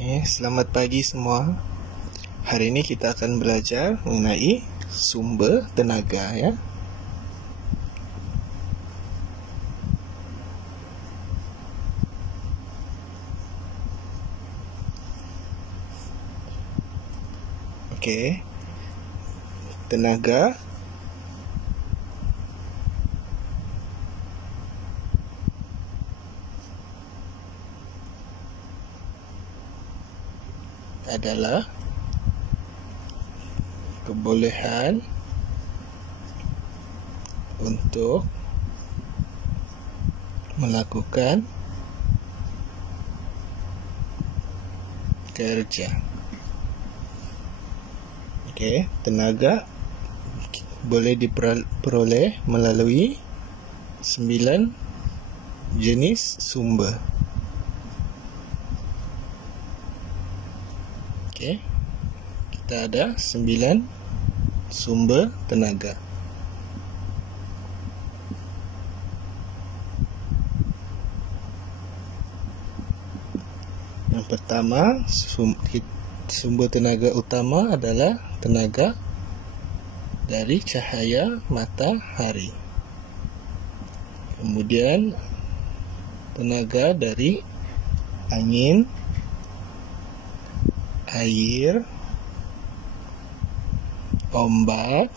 Selamat pagi semua. Hari ini kita akan belajar mengenai sumber tenaga ya. Okey. Tenaga adalah kebolehan untuk melakukan kerja. Okey, tenaga boleh diperoleh melalui 9 jenis sumber. Okey, kita ada 9 sumber tenaga. Yang pertama, sumber tenaga utama adalah tenaga dari cahaya matahari. Kemudian tenaga dari angin, air, ombak,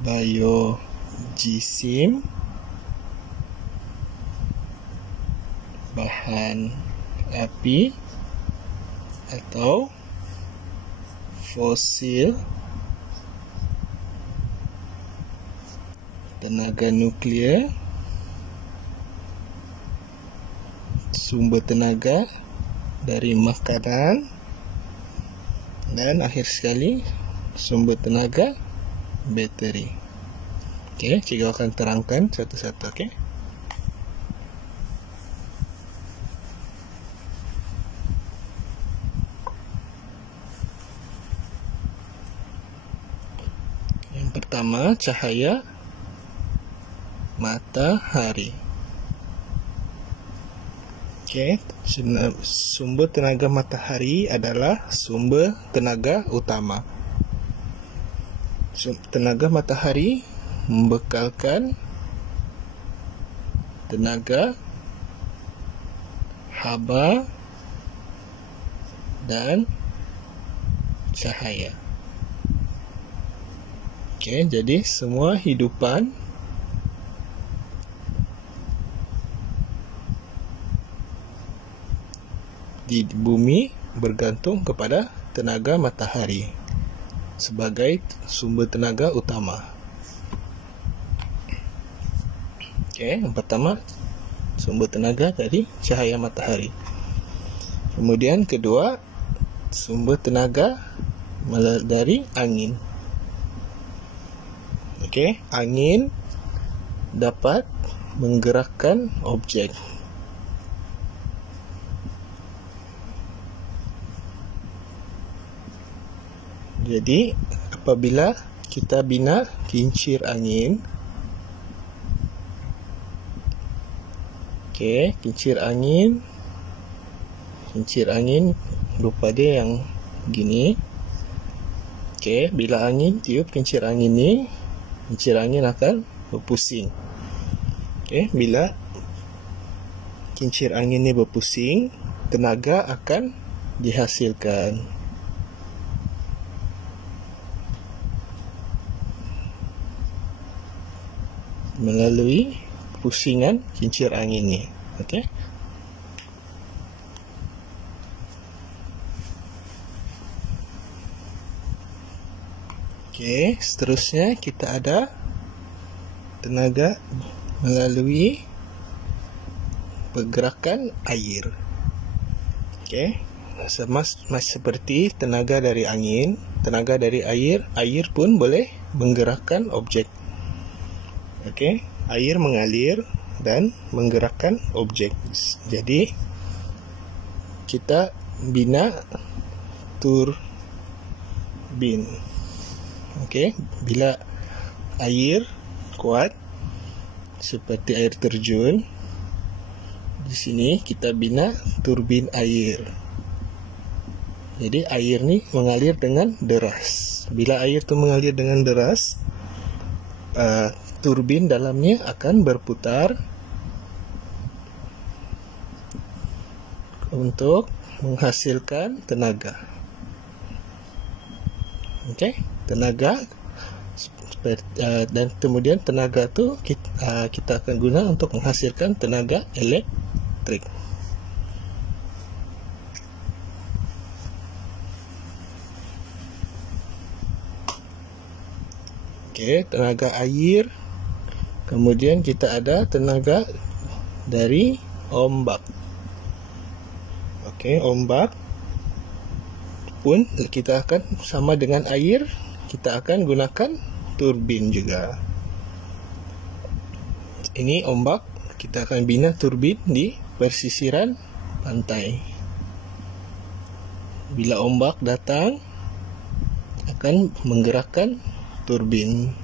biojisim, bahan api atau fosil, tenaga nuklear, sumber tenaga dari makanan, dan akhir sekali sumber tenaga bateri. Okey, cikgu akan terangkan satu-satu. Okey. Yang pertama, cahaya matahari. Okey, sumber tenaga matahari adalah sumber tenaga utama. Tenaga matahari membekalkan tenaga haba dan cahaya. Okey, jadi semua hidupan di bumi bergantung kepada tenaga matahari sebagai sumber tenaga utama. Okey, yang pertama sumber tenaga dari cahaya matahari. Kemudian kedua, sumber tenaga dari angin. Okey, angin dapat menggerakkan objek. Jadi, apabila kita bina kincir angin, okey, kincir angin rupa dia yang gini. Okey, bila angin tiup kincir angin ni, kincir angin akan berpusing. Okey, bila kincir angin ni berpusing, tenaga akan dihasilkan melalui pusingan kincir angin ni. Okey. Okey, seterusnya kita ada tenaga melalui pergerakan air. Okey, sama seperti tenaga dari angin, tenaga dari air pun boleh menggerakkan objek. Okey, air mengalir dan menggerakkan objek. Jadi kita bina turbin. Okey, bila air kuat seperti air terjun, di sini kita bina turbin air. Jadi air ni mengalir dengan deras. Bila air tu mengalir dengan deras, turbin dalamnya akan berputar untuk menghasilkan tenaga. Okey, tenaga, dan kemudian tenaga tu kita akan guna untuk menghasilkan tenaga elektrik. Okey, tenaga air. Kemudian kita ada tenaga dari ombak. Okey, ombak pun kita akan sama dengan air, kita akan gunakan turbin juga. Ini ombak, kita akan bina turbin di persisiran pantai. Bila ombak datang, akan menggerakkan turbin.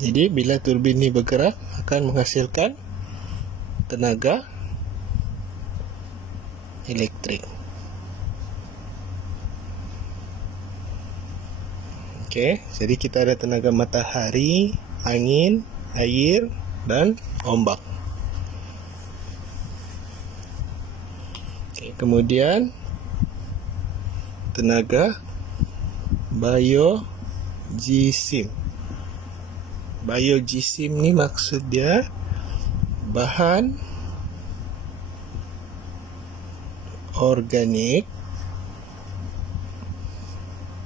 Jadi bila turbin ini bergerak, akan menghasilkan tenaga elektrik. Okey, jadi kita ada tenaga matahari, angin, air, dan ombak. Okey, kemudian tenaga biogesim. Biogesim ni maksud dia bahan organik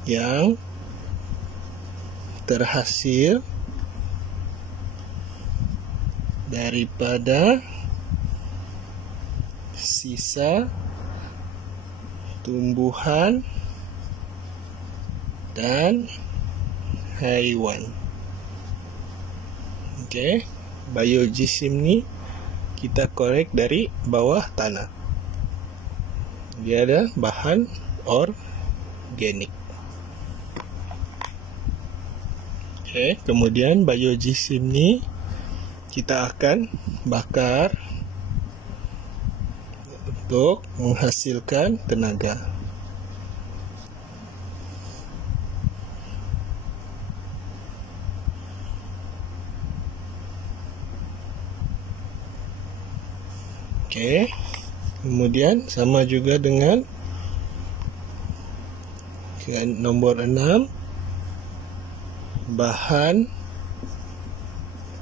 yang terhasil daripada sisa tumbuhan dan haiwan. Okey, biogesim ni kita korek dari bawah tanah. Dia ada bahan organik. Okey, kemudian biogesim ni kita akan bakar untuk menghasilkan tenaga. Okey, kemudian sama juga dengan nombor 6, bahan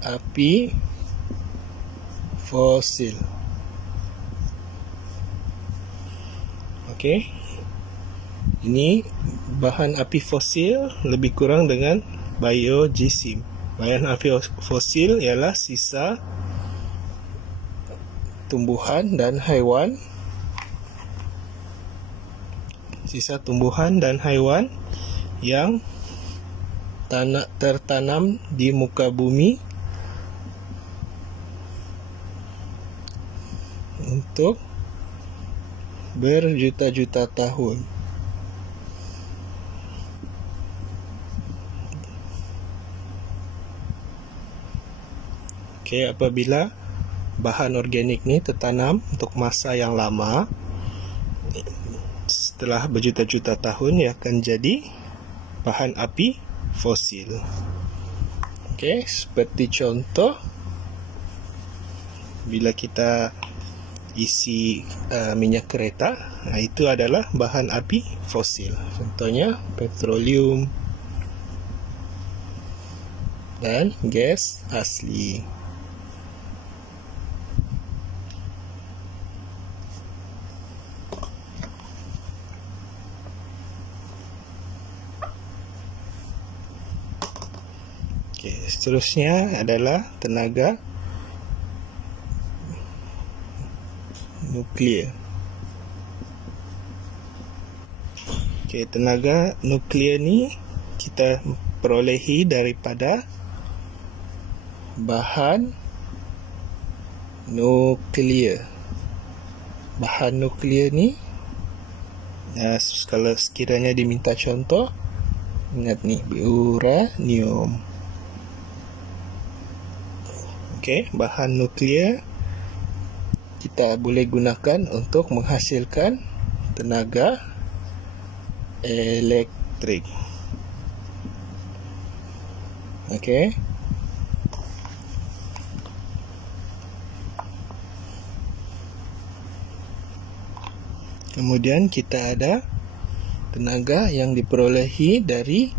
api fosil. Okey, ini bahan api fosil lebih kurang dengan biogesim. Bahan api fosil ialah sisa tumbuhan dan haiwan. Sisa tumbuhan dan haiwan yang tertanam di muka bumi untuk berjuta-juta tahun. Okey, apabila bahan organik ni tertanam untuk masa yang lama, setelah berjuta-juta tahun ia akan jadi bahan api fosil. Okey, seperti contoh bila kita isi minyak kereta, itu adalah bahan api fosil. Contohnya petroleum dan gas asli. Okey, seterusnya adalah tenaga nuklear. Okey, tenaga nuklear ni kita perolehi daripada bahan nuklear. Bahan nuklear ni, kalau sekiranya diminta contoh, ingat ni, uranium. Okey, bahan nuklear kita boleh gunakan untuk menghasilkan tenaga elektrik. Okey. Kemudian kita ada tenaga yang diperolehi dari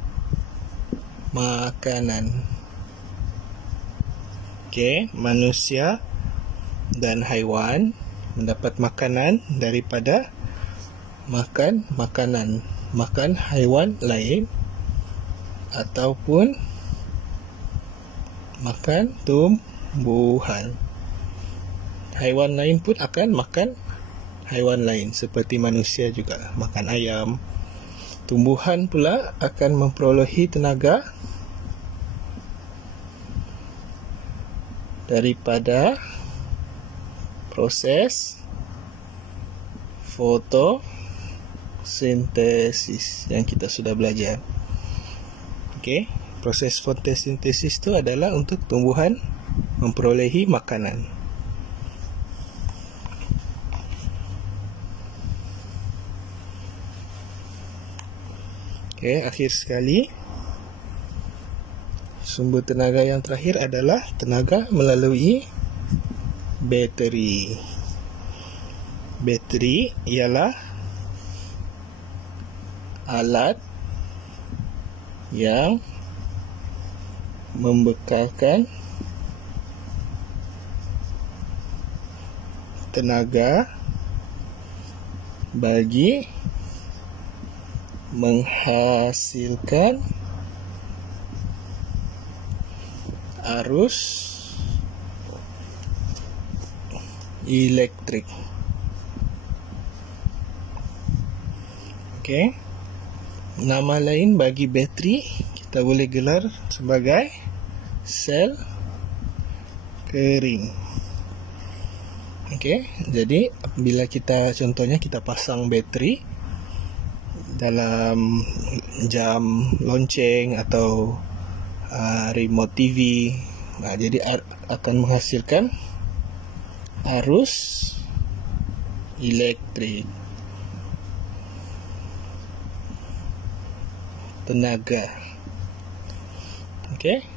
makanan. Okey, manusia dan haiwan mendapat makanan daripada makan makanan, makan haiwan lain ataupun makan tumbuhan. Haiwan lain pun akan makan haiwan lain, seperti manusia juga makan ayam. Tumbuhan pula akan memperolehi tenaga daripada proses fotosintesis yang kita sudah belajar. Okey, proses fotosintesis itu adalah untuk tumbuhan memperolehi makanan. Okey, akhir sekali, sumber tenaga yang terakhir adalah tenaga melalui bateri. Bateri ialah alat yang membekalkan tenaga bagi menghasilkan arus elektrik. Okey. Nama lain bagi bateri kita boleh gelar sebagai sel kering. Okey, jadi bila kita contohnya kita pasang bateri dalam jam lonceng atau remote TV, jadi akan menghasilkan arus elektrik, tenaga. Okey.